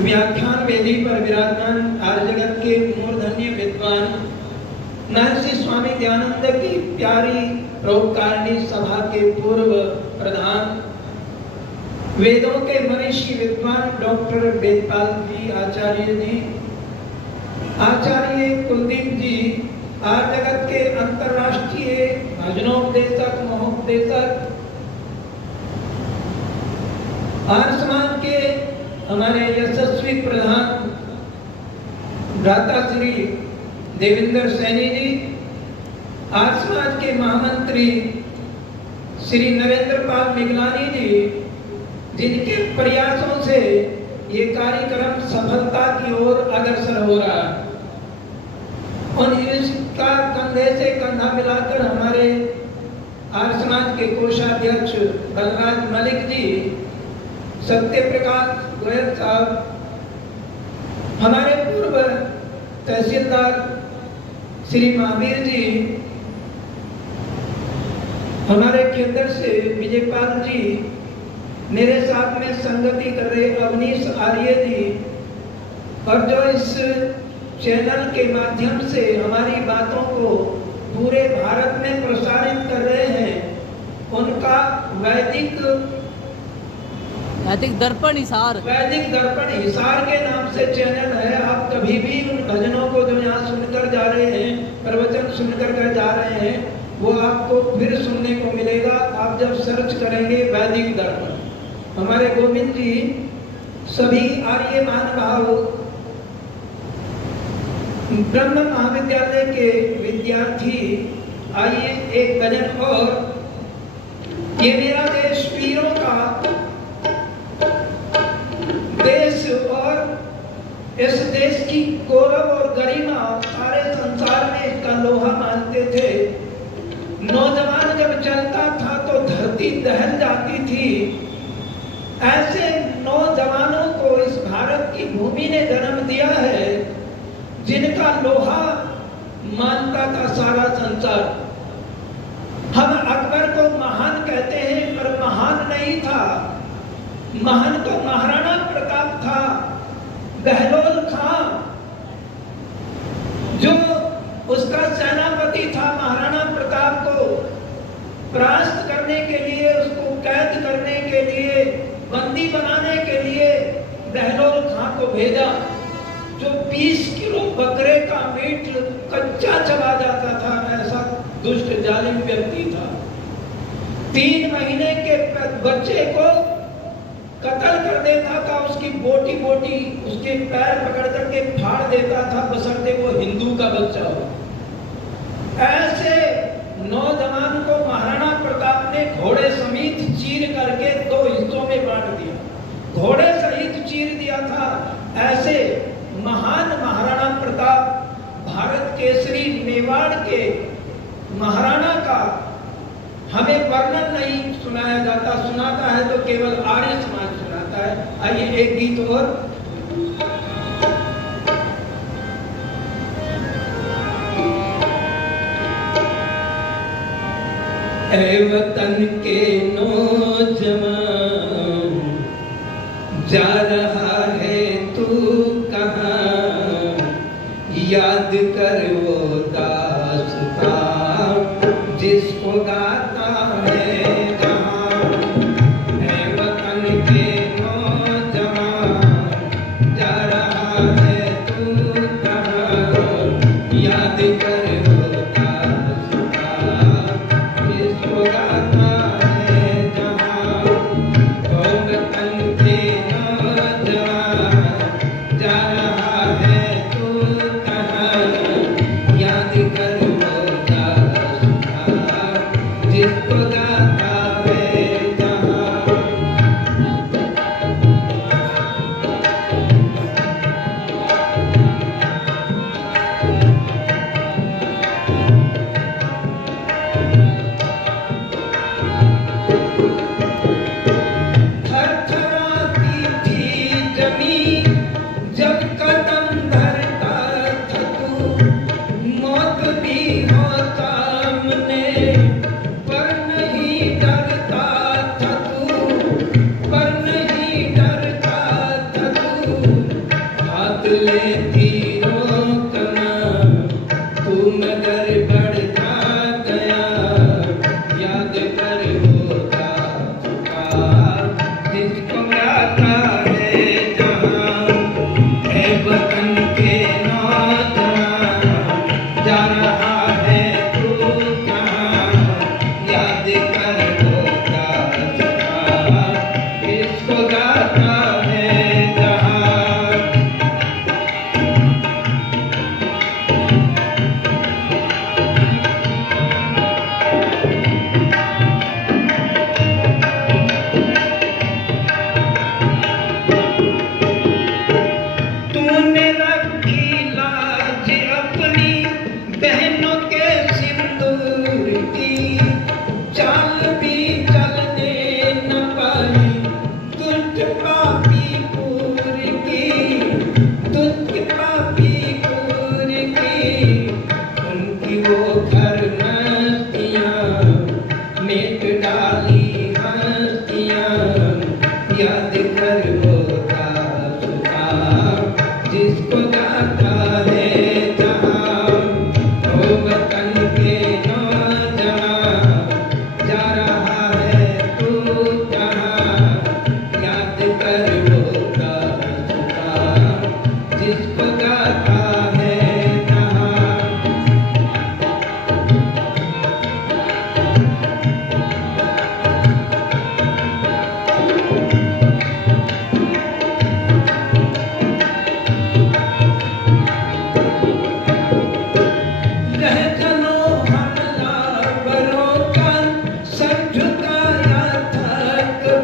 व्याख्यान वेदी पर विराजमान आर्य जगत के मूर्धन्य विद्वान महर्षि स्वामी दयानंद की प्यारी परोपकारिणी सभा के पूर्व प्रधान वेदों के मनीषी विद्वान डॉक्टर वेदपाल जी आचार्य जी, आचार्य कुलदीप जी, आर्य जगत के अंतरराष्ट्रीय भजनोपदेशक महोपदेशक, आर्य समाज के हमारे यशस्वी प्रधान भ्राता श्री देवेंद्र सैनी जी, आर्य समाज के महामंत्री श्री नरेंद्र पाल मिगलानी जी, जिनके प्रयासों से ये कार्यक्रम सफलता की ओर अग्रसर हो रहा है, और इसका कंधे से कंधा मिलाकर हमारे आर्य समाज के कोषाध्यक्ष बलराज मलिक जी, सत्य प्रकाश गोयल साहब, हमारे पूर्व तहसीलदार श्री महावीर जी, हमारे केंद्र से विजयपाल जी, मेरे साथ में संगति कर रहे अवनीश आर्य जी, और जो इस चैनल के माध्यम से हमारी बातों को पूरे भारत में प्रसारित कर रहे हैं, उनका वैदिक दर्पण हिसार के नाम से चैनल है। आप कभी भी उन भजनों को जो यहाँ सुनकर जा रहे हैं, प्रवचन सुनकर कर जा रहे हैं, वो आपको फिर सुनने को मिलेगा। आप जब सर्च करेंगे वैदिक दर्पण, हमारे गोविंद जी, सभी आर्य महानुभाव, ब्रह्म महाविद्यालय के विद्यार्थी, आइए एक भजन। और ये मेरा देश वीरों का देश, और इस देश की गौरव और गरिमा सारे संसार में इसका लोहा मानते थे। नौजवान जब चलता था तो धरती दहल जाती थी। ऐसे नौजवानों को इस भारत की भूमि ने जन्म दिया है, जिनका लोहा मानता था सारा संसार। हम अकबर को महान कहते हैं, पर महान नहीं था। महान तो महाराणा प्रताप था, बहलोल खां, जो उसका सेनापति था। महाराणा प्रताप को परास्त करने के लिए, उसको कैद करने के लिए, बंदी बनाने के लिए बहलोल खां को भेजा, जो 20 किलो बकरे का मीट कच्चा चबा जाता था। ऐसा दुष्ट जालिम व्यक्ति था। 3 महीने के बच्चे को कत्ल कर देता था, उसकी बोटी बोटी उसके पैर पकड़ करके फाड़ देता था, बशर्ते वो हिंदू का बच्चा हो। ऐसे नौजवान को महाराणा प्रताप ने घोड़े समेत चीर करके 2 हिस्सों में बांट दिया, घोड़े सहित चीर दिया था। ऐसे महान महाराणा प्रताप, भारत केसरी मेवाड़ के महाराणा का हमें वर्णन नहीं सुनाया जाता। सुनाता है तो केवल आर्य समाज सुनाता है। आइए एक गीत और। ऐ वतन के नौजवान, जा रहा है तू कहाँ, याद कर वो दास्तां जिसको गाता है जहाँ। ऐ वतन के नौजवान, जा रहा है तू कहाँ, याद कर वो दास्तां जिसको गाता है जहाँ। ओ वतन के नौजवान, जा रहा है तू कहाँ, याद कर वो दास्तां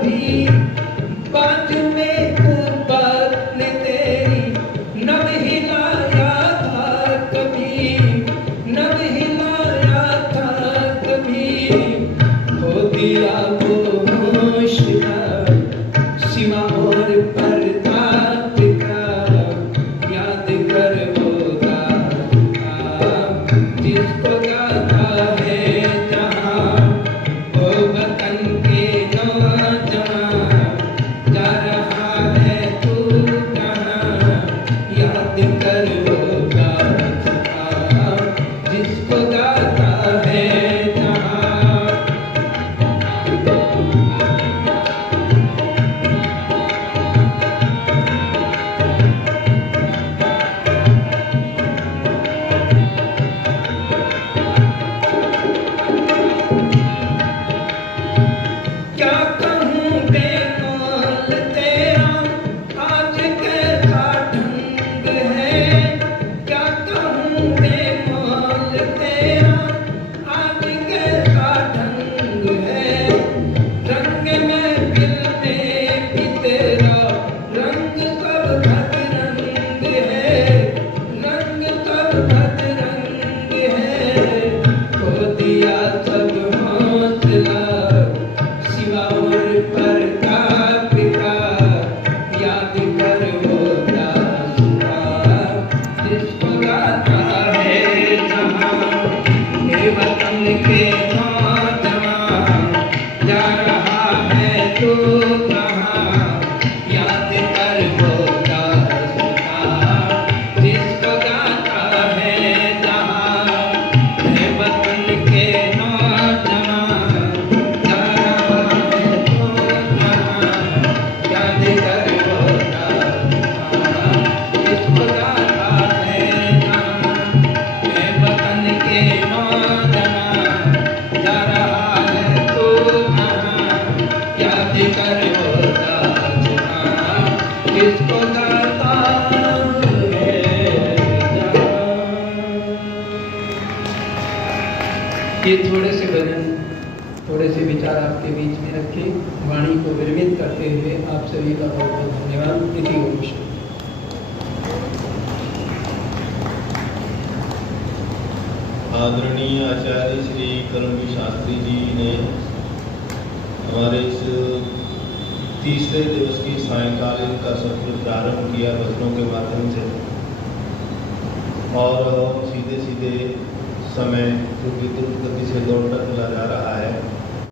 कभी बाजू में ऊपर ने तेरी नभ हिलाया था कभी, नभ हिलाया था कभी, हो दिया वो होश सिवा और प्रताप का, याद कर वो गाता जिसको गाता है जहाँ, वो वतन के नौजवान, जा रहा है तू कहाँ, याद कर वो गाता जिसको गाता है जहाँ। क्या कहूँ बेमौल तेरा आज कैसा ढंग है, क्या कहूँ बेमौल तेरा आज कैसा ढंग है, रंग में दिल में भी तेरा रंग सब भग रंग है, रंग सब भग रंग है, खो दिया सब हौसला सिवा और प्रताप का, याद कर वो दास्तां जिसको गाता है जहाँ, ये वतन के नौजवान, जा रहा है तू कहाँ, याद कर वो दास्तां जिसको गाता है जहाँ, ये वतन के नौजवान, जा रहा है तू कहाँ, याद कर वो दास्तां जिसको गाता है जहाँ, ये वतन के नौजवान, जा रहा है तू कहाँ, याद कर वो दास्तां जिसको गाता है जहाँ। ये थोड़े से भजन, थोड़े से विचार आपके बीच में रखे, वाणी को विरमित करते हुए आप सभी का बहुत बहुत धन्यवाद। इति ओम शांति। आदरणीय आचार्य श्री कर्मवीर शास्त्री जी ने हमारे इस तीसरे दिवस की सायंकालीन का सत्र प्रारंभ किया भजनों के माध्यम से, और सीधे सीधे समय जो विद्युत गति से दौड़ता चला जा रहा है,